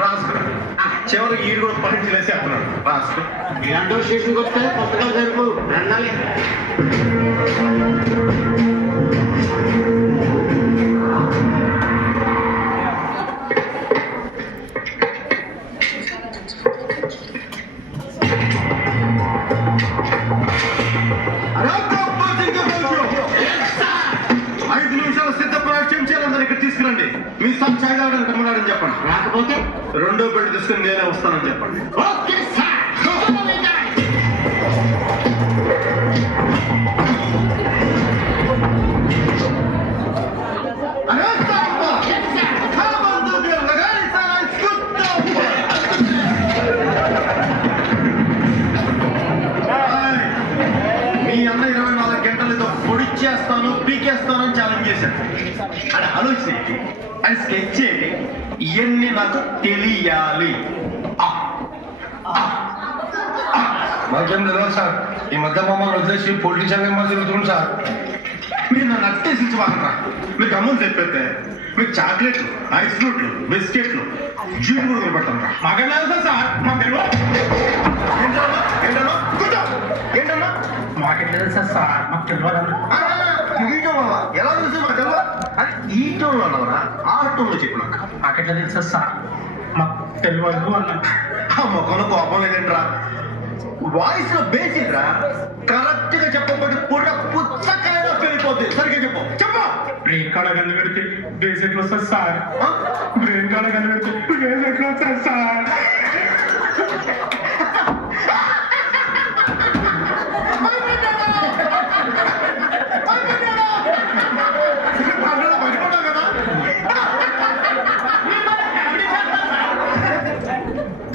రాసుకో. చివరికి ఈడు కూడా పరీక్షలేసి చెప్తున్నాడు. రాసుకో. ఇలాంటి స్టేషన్కి వస్తే కొత్తగా జరుపు రండాలి. తీసుకురండి. మీ సబ్ చాయ్ తాగడానికి రమ్మన్నాడని చెప్పండి. రాకపోతే రెండో పెళ్లి తీసుకుని నేనే వస్తానని చెప్పండి. Okay sir. మీ అన్న 24 గంటలతో పొడిచేస్తాను పీకేస్తాను అని ఛాలెంజ్ చేశాడు. అది ఆలోచించి అది స్కెచ్ చేయండి. ఇవన్నీ నాకు తెలియాలి. మాకేం తెలియదు సార్. ఈ మధ్య మమ్మల్ని వదిలేసి పొలిటీషియన్ మెంబర్ తిరుగుతుంది సార్. మీరు నన్ను అట్టేసి వాడరా. మీకు అమ్మని చెప్పేస్తే మీకు చాక్లెట్లు, ఐస్ ఫ్రూట్లు, బిస్కెట్లు, జ్యూస్ కూడా కొనిపెడతాను రా. మాకేం తెలుసా సార్? మాకు తెలియదు. ఏంటన్నా ఏంటన్నా మాకెట్లా తెలుసా సార్? మాకు తెలియదు. ఎలా తెలుసు మాకు తెలియదు. అది ఈ టోన్లో అన్నవరా ఆ టోన్లో చెప్పు నాకు. మాకెట్లా తెలుసా సార్? మాకు తెలియదు అన్నా. మొక్కను కోపం లేదంట్రా. వాయిస్ లో బేసిక్ రా. కరెక్ట్ గా చెప్పకపోతే పుట్ట పుచ్చకాయలో పెరిగిపోతుంది. సరిగ్గా చెప్పు. చెప్పు. బ్రెయిన్ కాడ కన్ను పెడితే బేస్ ఎట్లా వస్తుంది సార్? బ్రెయిన్ కాడ కన్ను పెడితే బేస్ ఎట్లా వస్తుంది సార్?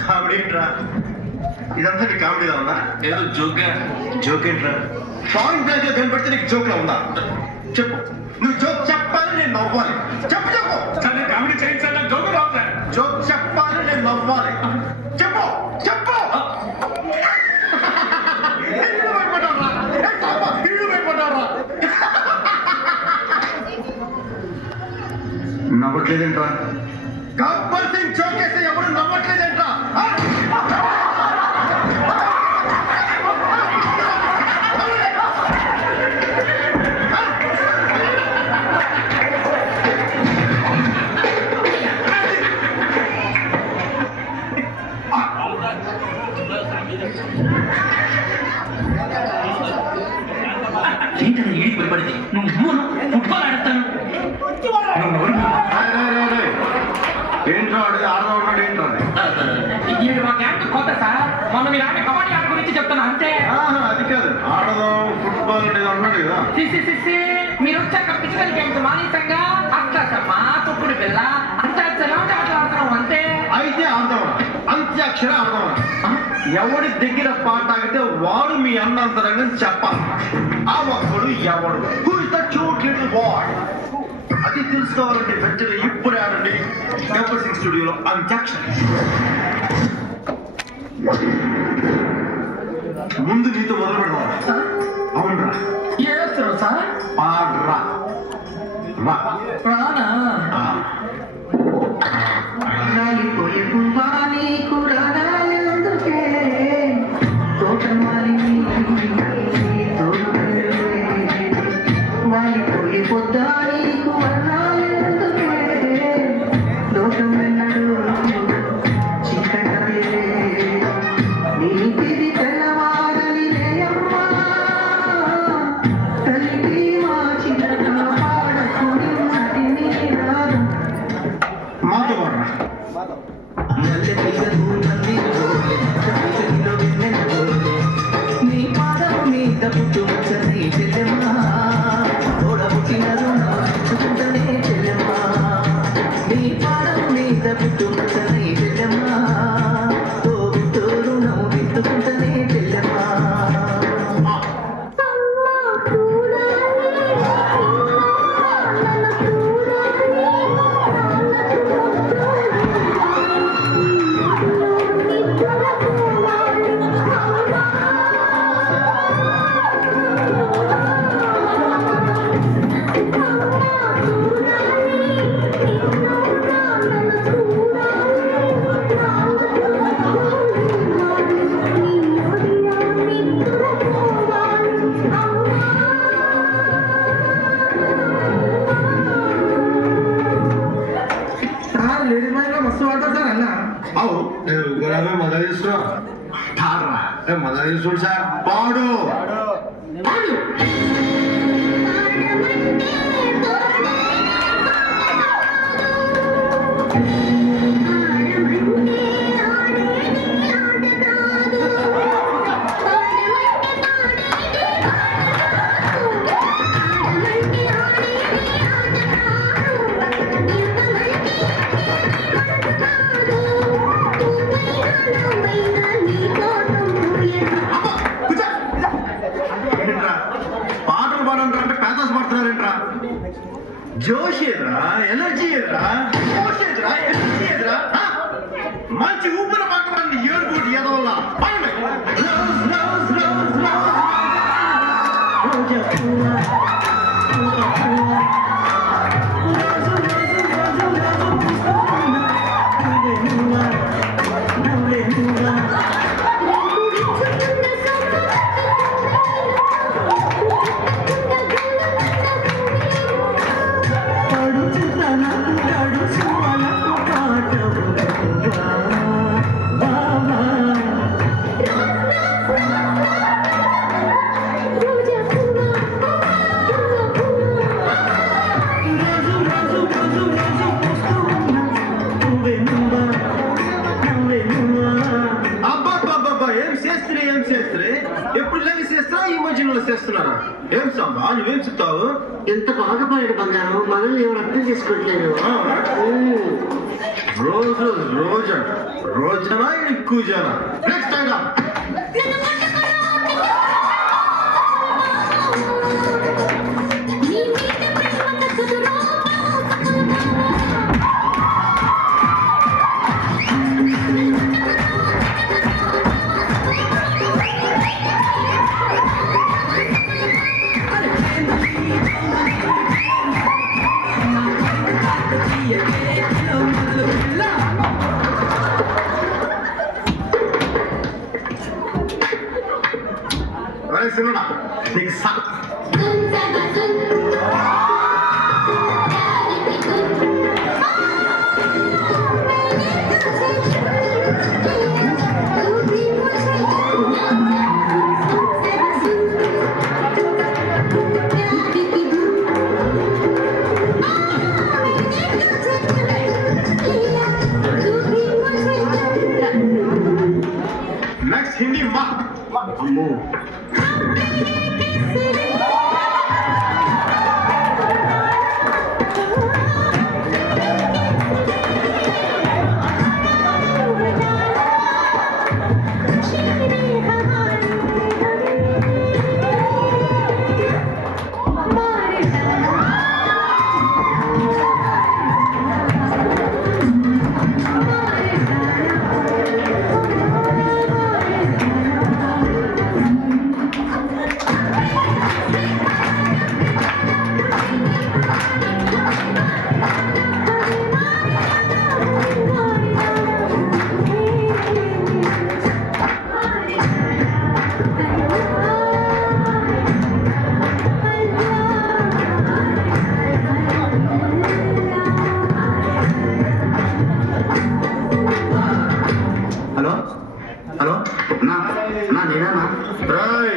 కామెడీ ఏంట్రా? ఇదంతా నీ కామెడీగా ఉందా? ఏదో జోక్ ఏంట్రా? పాయింట్ బ్లాంక్ గా కనబడితే నీకు జోక్ లా ఉందా? చెప్పు. నువ్వు జోక్ చెప్పాలి, నేను నవ్వాలి. చెప్పు చెప్పు. సరే కామెడీ చేయండి సార్. నాకు జోక్ రావు సార్. జోక్ చెప్పాలి, నేను నవ్వాలి. చెప్పు చెప్పు. ఎందుకు భయపడ్డారా? నవ్వట్లేదేంట్రా? గబ్బర్ సింగ్ జోక్ వేస్తే ఎవరు నవ్వట్లేదేంట్రా? ఏంటన్నా ఈడికి భయపడితే? నువ్వు ఫుట్బాల్ ఆడతాను. ఏంట్రా ఆడి ఆడదా ఉన్నాడు ఏంట్రా? ఇది మా క్యాంప్ కొత్త సార్. మొన్న మీరు ఆడే కబడ్డీ ఆట గురించి చెప్తాను అంతే. అది కాదు, ఆడదాం ఫుట్బాల్ అనేది అన్నాడు కదా. మీరు వచ్చాక ఫిజికల్ గేమ్స్ మానేసంగా అష్టాచమ్మ, తొక్కుడు పిల్ల, అంత్యాక్షరం ఆడుతున్నాం అంతే. అయితే ఆడదామా? అంత్యాక్షర ఆడదామా? ఎవడి దగ్గర పాట ఆగితే వాడు మీ అన్నంతరంగా చెప్పాలి. ఆ ఒక్కడు ఎవడు? Who is the cute little boy? అది తెలుసుకోవాలంటే వెంటనే ఇప్పుడు ఆడండి గబ్బర్ సింగ్ స్టూడియోలో అంత్యాక్షరి. ముందు నీతో మొదలు పెడదాం. అవునరా? చేస్తారు సార్. పాడరా. రా. రానా? రాలిపోయే పువ్వాని కురాలెందుకే తోటమాలి వాలిపోయే పొద్దాని కురాలెందుకే దోషం వెన్నడు చీకటాలే నీతిది తెల్లవారని లేయమ్మా తల్లి మా చిన్న పాడకుని నటిని రాదు. మాతో పాడరా. నీ పాదం మీద పుట్టుమచ్చని చెల్లెమ్మా తోడబుట్టినరు నచ్చుకుంటనే చెల్లెమ్మా. నీ పాదం మీద పుట్టుమచ్చని చెల్లెమ్మా తోడు నవ్వుకుంటనే చెల్లెమ్మా. लेडीज मध्ये मस्त वाटत सर अण्णा అవును రుగ్గరామే మజా చేస్తున్నా పాడరా మజా చేస్తుడు సార్ పాడు పాడు. ఏంట్రా పాటలు పాడంటారా అంటే పేదస్ పడుతున్నారేంట్రా జోష్ ఏదిరా ఎనర్జీ ఏదిరా జోష్ ఏదిరా ఎనర్జీ ఏదిరా ఆ? మంచి ఊపిరి పక్కన ఏడుకోటి ఏదో వల్ల పాడండి రోజ్ రోజ్ రోజ్ రోజ్ అబ్బబ్బబ్బబ్బా ఏం చేస్త్రీ ఏం చేస్త్రీ ఎప్పుడు లేని చేస్తా ఈ మధ్యలో చేస్తున్నారా ఏం సాంబా నువ్వేం చెప్తావు ఎంత బాగా పాడాడు బంగారం మనల్ని ఎవరు అర్థం చేసుకోవట్లేదు రోజు రోజు రోజనా కూజనా నెక్స్ట్ ఐటమ్ సినిమా నీకు నెక్స్ట్ హిందీ మా అమ్మో హలో హలో నా నేనా రాయ్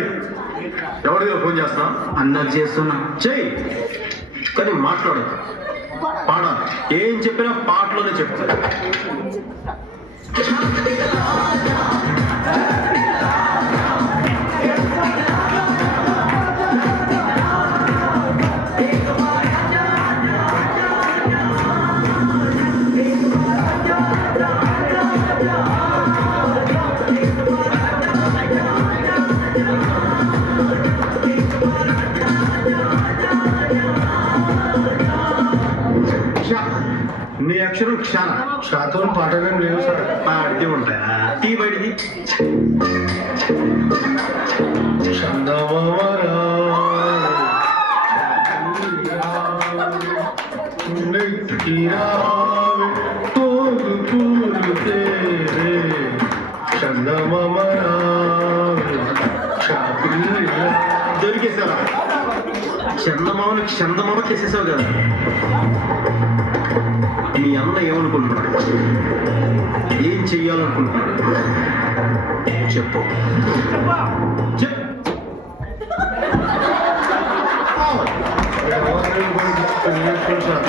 ఎవరిదో ఫోన్ చేస్తా అన్నకు చేస్తున్నా చెయ్యి కానీ మాట్లాడదు పాడాలి ఏం చెప్పినా పాటలోనే చెప్తా నీ అక్షరం క్షణ షాతో పాటలేం లేవు సార్ పాడితే ఉంటాయా టీ బయటికి చందమామరా నెట్టిరావే తోడు పూలు తేరే చందమామరా చాపిల్లా దొరికేసారా చందమామని చందమామ చేసేసావు కదా మీ అన్న ఏమనుకుంటున్నాడు, ఏం చెయ్యాలనుకుంటున్నాడు చెప్పు. చెప్. సార్